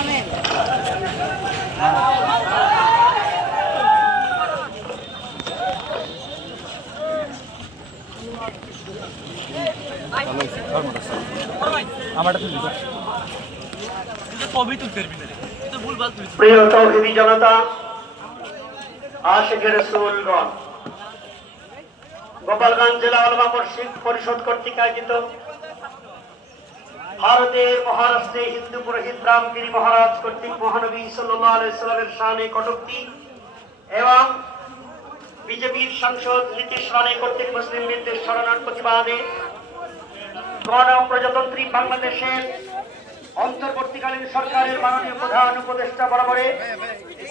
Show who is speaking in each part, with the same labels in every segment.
Speaker 1: নামেন
Speaker 2: প্রিয় তৌহিদি জনতা আশেখের রসুলগণ গোপালগঞ্জ জেলা আলমা পরিষদ কর্তৃক আয়োজিত ভারতের মহারাষ্ট্রে হিন্দু পুরোহিত রামগিরি মহারাজ কর্তৃক মহানবী সাল্লাহ আলাইসাল্লামের শানে কটুক্তি এবং বিজেপির সাংসদ নীতিশ রানে কর্তৃক মুসলিম বিদ্বেষ ছড়ানোর প্রতিবাদে গণপ্রজাতন্ত্রী বাংলাদেশের অন্তর্বর্তীকালীন সরকারের মাননীয় প্রধান উপদেষ্টা বরাবরে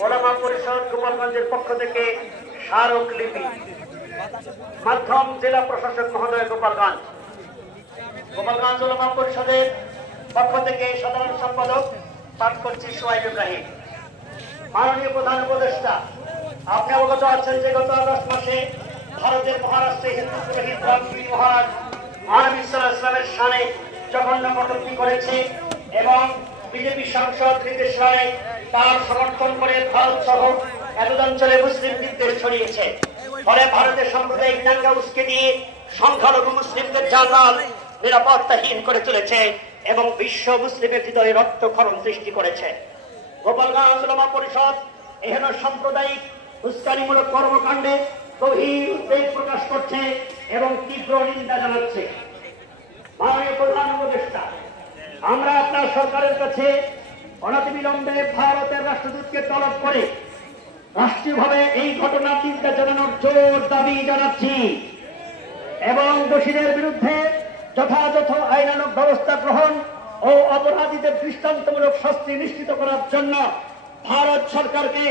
Speaker 2: ওলামা পরিষদ গোপালগঞ্জের পক্ষ থেকে স্মারকলিপি। মাধ্যম জেলা প্রশাসক মহোদয় গোপালগঞ্জ। গোপালগঞ্জ ওলামা পরিষদের পক্ষ থেকে সাধারণ সম্পাদক পাঠ করছি সোহাইব ইব্রাহিম। মাননীয় প্রধান উপদেষ্টা, আপনি অবগত আছেন যে গত আগস্ট মাসে ভারতের মহারাষ্ট্রে হিন্দু মহারাজ মানব ইসলাম ইসলামের সানে জঘন্য কটূক্তি করেছে এবং বিজেপি সাংসদ নীতিশ রায় তার সমর্থন করে ভারত সহ এতদ অঞ্চলে মুসলিম বিদ্বেষ ছড়িয়েছে। ফলে ভারতের সাম্প্রদায়িক দাঙ্গা উস্কে দিয়ে সংখ্যালঘু মুসলিমদের জানাল নিরাপত্তাহীন করে তুলেছে এবং বিশ্ব মুসলিমের হৃদয়ে রক্তক্ষরণ সৃষ্টি করেছে। গোপালগঞ্জ পরিষদ, এহেন সাম্প্রদায়িক উস্কানিমূলক কর্মকাণ্ডে গভীর উদ্বেগ প্রকাশ করছে এবং তীব্র নিন্দা জানাচ্ছে। মাননীয় প্রধান উপদেষ্টা, আমরা আপনার সরকারের কাছে অনতিবিলম্বে ভারতের রাষ্ট্রদূতকে তলব করে রাষ্ট্রীয়ভাবে এই ঘটনার চিন্তা জানানোর জোর দাবি জানাচ্ছি। এবং দোষীদের বিরুদ্ধে যথাযথ আইনানক ব্যবস্থা গ্রহণ ও অপরাধীদের দৃষ্টান্তমূলক শাস্তি নিশ্চিত করার জন্য ভারত সরকারকে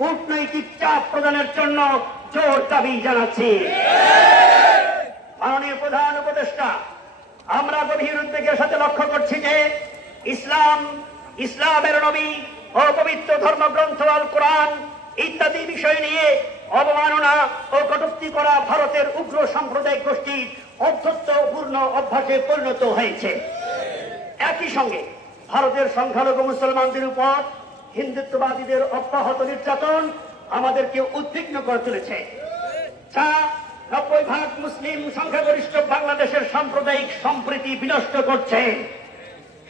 Speaker 2: কূটনৈতিক চাপ প্রদানের জন্য জোর দাবি জানাচ্ছি। মাননীয় প্রধান উপদেষ্টা, আমরা গভীর উদ্বেগের সাথে লক্ষ্য করছি যে ইসলাম, ইসলামের নবী ও পবিত্র ধর্মগ্রন্থ আল কোরআন ইত্যাদি বিষয় নিয়ে অবমাননা ও কটূক্তি করা ভারতের উগ্র সাম্প্রদায়িক গোষ্ঠীর অধ্যত্বপূর্ণ অভ্যাসে পরিণত হয়েছে। একই সঙ্গে ভারতের সংখ্যালঘু মুসলমানদের উপর হিন্দুত্ববাদীদের অব্যাহত নির্যাতন আমাদেরকে উদ্বিগ্ন করে তুলেছে। যা নব্বই ভাগ মুসলিম সংখ্যাগরিষ্ঠ বাংলাদেশের সাম্প্রদায়িক সম্প্রীতি বিনষ্ট করছে।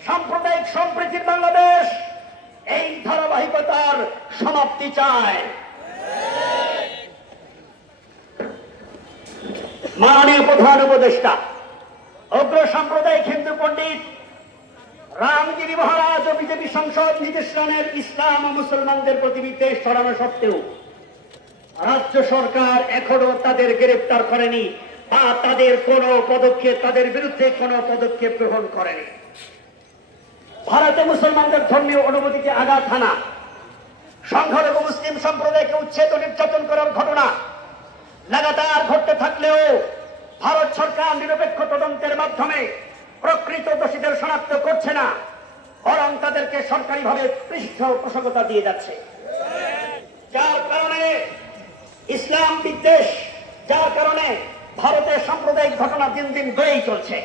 Speaker 2: সাম্প্রদায়িক সম্প্রীতির বাংলাদেশ এই ধারাবাহিকতার সমাপ্তি চায়। মাননীয় প্রধান উপদেষ্টা, অগ্র সাম্প্রদায়িক হিন্দু পণ্ডিত রামগিরি মহারাজ ও বিজেপি সংসদ নীতিশ রানের ইসলাম ও মুসলমানদের প্রতি বিদ্বেষ ছড়ানো সত্ত্বেও রাজ্য সরকার এখনও তাদের গ্রেপ্তার করেনি বা তাদের কোনো পদক্ষেপ, তাদের বিরুদ্ধে কোনো পদক্ষেপ গ্রহণ করেনি। ভারতে মুসলমানদের ধর্মীয় অনুমতিকে আঘাত হানা, সংখ্যালঘু মুসলিম সম্প্রদায়কে উচ্ছেদ নির্যাতন করার ঘটনা করছে না। বরং তাদেরকে সরকারিভাবে পৃষ্ঠপোষকতা দিয়ে যাচ্ছে। যার কারণে ইসলাম বিদ্বেষ, যার কারণে ভারতের সাম্প্রদায়িক ঘটনা দিন দিন বেড়েই চলছে।